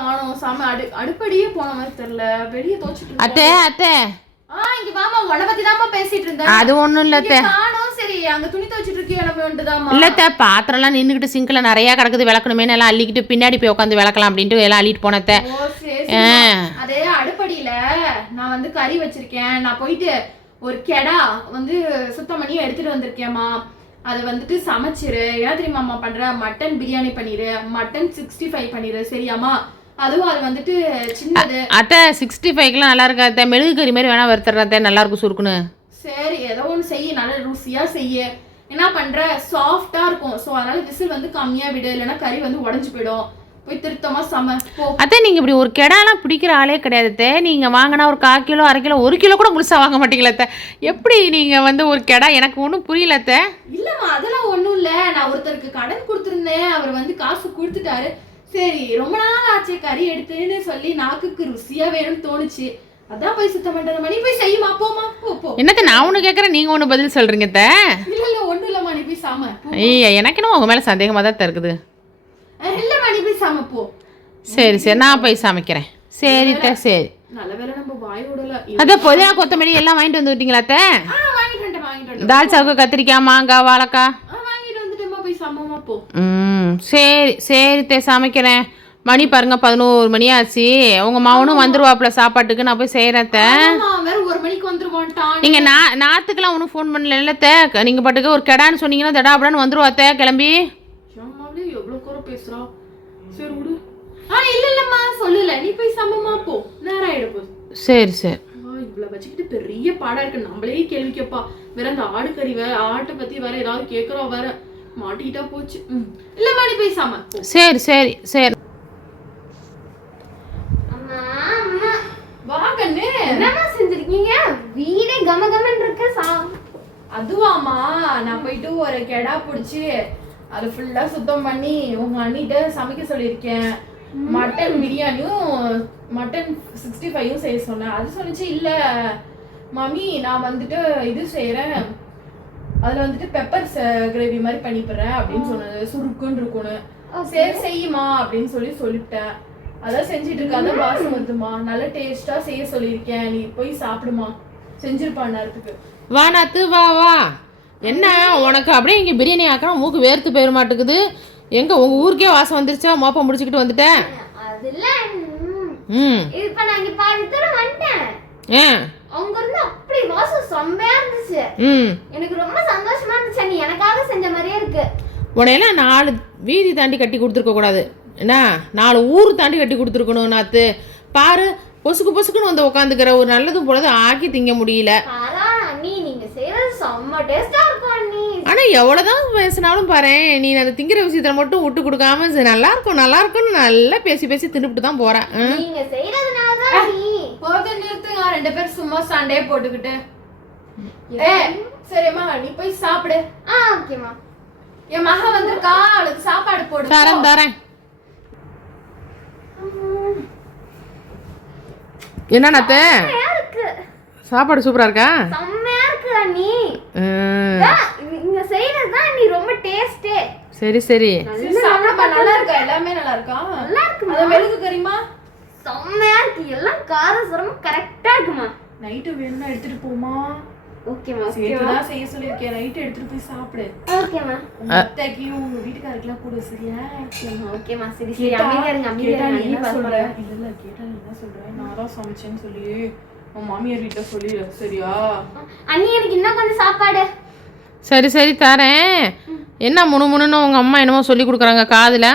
காணோம் சாம அடுப்படியே போன மாதிரி தெரியல. வெளியே தோச்சிட்டு அத்தை அத்தை இங்க வாமா, உன்னை பத்தி தான்மா பேசிட்டு இருந்தேன். அது ஒண்ணும் இல்ல அத்தை. காணோம். சரி, அங்க துணி துவைச்சிட்டு இருக்கியா? நம்ம வந்துதாமா. இல்ல அத்தை, பாத்திரம் எல்லாம் நின்னுக்கிட்டு சிங்க்ல நிறைய கிடக்குது, விளக்கணுமே எல்லாம் அள்ளிக்கிட்டு பின்னாடி போய் உட்காந்து விளக்கலாம் அப்படின்ட்டு எல்லாம் அள்ளிட்டு போனத்தை. அதே அடுப்படியில நான் வந்து கறி வச்சிருக்கேன். நான் போயிட்டு ஒரு கெடா வந்து சுத்தம் பண்ணி எடுத்துட்டு வந்திருக்கேம்மா. அதை வந்துட்டு சமைச்சிரு. என்ன தெரியுமாம்மா பண்ற? மட்டன் பிரியாணி பண்ணிரு, மட்டன் 65 பண்ணிரு, சரியாமா? அதுவும் அது வந்துட்டு சின்னது. அத்தை 65க்குலாம் நல்லா இருக்கா அத்தை? மெழுகு கறி மாதிரி வேணா வறுத்துறேன், நல்லா இருக்கும் சுருக்குன்னு. சரி, ஏதோ ஒன்று செய்ய, நல்ல ருசியா செய்ய. என்ன பண்ற? சாஃப்டா இருக்கும். ஸோ அதனால விசில் வந்து கம்மியா விடு, இல்லைன்னா கறி வந்து உடஞ்சு போயிடும். போய் திருத்தமா போ. அத்தை நீங்க இப்படி ஒரு கெடாலாம் பிடிக்கிற ஆளே கிடையாது அத்தை. நீங்க வாங்கினா ஒரு 1/4 கிலோ 1/2 கிலோ 1 கிலோ கூட முழுசா வாங்க மாட்டீங்களா அத்தை? எப்படி நீங்க வந்து ஒரு கெடா? எனக்கு ஒன்றும் புரியல அத்தை. இல்லம்மா, அதெல்லாம் ஒன்றும் இல்லை. நான் ஒருத்தருக்கு கடன் கொடுத்துருந்தேன், அவர் வந்து காசு கொடுத்துட்டாரு. சரி, ரொம்ப நாள் ஆச்சு கறி எடுத்துன்னு சொல்லி நாக்குக்கு ருசியா வேணும்னு தோணுச்சு. அதான் போய் சுத்தம் பண்ற மாதிரி போய் செய்யுமா. போமா போ. என்னத்த நான் ஒன்று கேட்குறேன், நீங்க ஒன்று பதில் சொல்றீங்க அத்தை. இல்ல ஒன்றும் இல்லம்மா, நீ போய் சாம. ஐயா, எனக்கு என்ன உங்க மேல சந்தேகமா தான் இருக்குது. இல்லம்மா, நீ போய் சாம போ. சரி சரி, நான் போய் சமைக்கிறேன். சரி அத்தை, சரி. நல்ல வேளை நம்ம வாய் விடல. அத்தை புதினா கொத்தமல்லி எல்லாம் வாங்கிட்டு வந்து விட்டீங்களா அத்தை? வாங்கிட்டு தால்சாவுக்கு கத்திரிக்காய் மாங்காய் வாழைக்காய் வாங்கிட்டு வந்துட்டேம்மா. போய் சமமா போ. சரி சரி அத்தை, சமைக்கிறேன். மணி பாருங்க 11 மணி ஆச்சு. உங்க மகனும் வந்துருவாப்புல சாப்பாட்டுக்கு. நான் போய் செய்யறேன் அத்தை. வேற 1 மணிக்கு வந்துருவான்ட்டான். நீங்க நாத்துக்கெல்லாம் ஒன்றும் ஃபோன் பண்ணல இல்லத்த? நீங்க பாட்டுக்கு ஒரு கெடான்னு சொன்னீங்கன்னா தடாபடான்னு வந்துருவா அத்தை கிளம்பி. எவ்வளவு குறை பேசுறா. சரி விடு. இல்லம்மா சொல்லல, நீ போய் சமமா போ. நேரம் ஆயிடும் போது. சரி சரி. இவ்வளவு வச்சுக்கிட்டு பெரிய பாடா இருக்கு. நம்மளே கேள்வி கேப்பா. வேற அந்த ஆடு கறி வேற, ஆட்டை பத்தி வேற ஏதாவது கேக்குறோம் வேற. மாட்டிட்டா போச்சு. இல்லம்மா, நீ போய் சம. சரி சரி சரி. வாங்கன்னு என்னமா செஞ்சிருக்கீங்க? வீடே கமகமன்னு இருக்கு. அதுவாமா, நான் போயிட்டு ஒரு கெடா பிடிச்சி அது ஃபுல்லா சுத்தம் பண்ணி உங்க அண்ணிட்ட சமைக்க சொல்லியிருக்கேன். மட்டன் பிரியாணியும் மட்டன் 65யும் செய்ய சொன்னேன். அது சொல்லிச்சு, இல்ல மம்மி நான் வந்துட்டு இது செய்யறேன், அதுல வந்துட்டு பெப்பர் கிரேவி மாதிரி பண்ணிப்படுறேன் அப்படின்னு சொன்னது. சுருக்குன்னு இருக்கும்னு. சரி செய்யுமா அப்படின்னு சொல்லிட்டேன். அதான் செஞ்சிட்டு இருக்கா. அதான் பாசுமதிமா நல்ல டேஸ்டா செய்ய சொல்லியிருக்கேன். நீ போய் சாப்பிடுமா. செஞ்சிருப்பா நேரத்துக்கு. வா நாத்து, வா வா. என்ன உனக்கு அப்படியே இங்கே பிரியாணி ஆக்கணும் மூக்கு வேர்த்து போயிட மாட்டேங்குது. எங்க உங்க ஊருக்கே வாசம் வந்துருச்சா? மோப்பம் முடிச்சுக்கிட்டு வந்துட்டேன். இப்ப நான் இங்க பாதித்தர வந்துட்டேன். அவங்க இருந்து அப்படி வாசம் செம்மையா இருந்துச்சு. எனக்கு ரொம்ப சந்தோஷமா இருந்துச்சு. நீ எனக்காக செஞ்ச மாதிரியே இருக்கு. உனையெல்லாம் 4 வீதி தாண்டி கட்டி கொடுத்துருக்க கூடாது, என்ன 4 ஊர் தாண்டி கட்டி கொடுத்துருக்கணும் நாத்து. பாரு, பொசுக்கு பொசுக்குன்னு வந்து உட்காந்துக்கிற. ஒரு நல்லதும் போலது ஆக்கி திங்க முடியல. நீங்க செய்யறது செம்ம டேஸ்டா இருக்கும் அண்ணி. ஆனா எவ்வளவுதான் பேசினாலும் பாரு, நீ அந்த திங்கிற விஷயத்துல மட்டும் விட்டு கொடுக்காம நல்லா இருக்கும் நல்லா இருக்கும்னு நல்லா பேசி பேசி தின்னுட்டு தான் போறேன். நீங்க செய்யறதுனாலதான் நீ போது. நிறுத்துங்க, 2 பேரும் சும்மா சண்டையே போட்டுக்கிட்டு. சரிம்மா, நீ போய் சாப்பிடு. ஓகேமா. என் மக வந்திருக்கா, அவளுக்கு சாப்பாடு போடு. தரேன் தரேன். என்ன நாத்து, சாப்பாடு சூப்பரா இருக்கா? செம்மையா இருக்கு அண்ணி. நீங்க செய்யறதுதான் நீ ரொம்ப டேஸ்டே. சரி சரி. நல்லா இருக்கா? எல்லாமே நல்லா இருக்கா? நல்லா இருக்கு. அத மெழுகு கறிமா செம்மையா இருக்கு. எல்லாம் காரம் சரம் கரெக்ட்டா இருக்குமா. நைட் வேணும்னா எடுத்துட்டு போமா. ஓகேமா. சேத்துதா செய்ய சொல்லிருக்கேன். நைட் எடுத்துட்டு போய் சாப்பிடு. ஓகேமா. அத்தைக்கு உங்க வீட்டுக்காரர்லாம் கூட சரியா? ஓகேமா. சரி சரி. அமைதியா இருங்க, அமைதியா இருங்க. நீ சொல்ற இல்ல கேட்டா என்ன சொல்ற? நான் தான் சமைச்சேன்னு சொல்லி உன் மாமியார் வீட்ல சொல்லிடு, சரியா? அண்ணி எனக்கு இன்னும் கொஞ்சம் சாப்பாடு. சரி சரி தரேன். என்ன முணுமுணுன்னு உங்க அம்மா என்னமோ சொல்லி கொடுக்குறாங்க காதுல?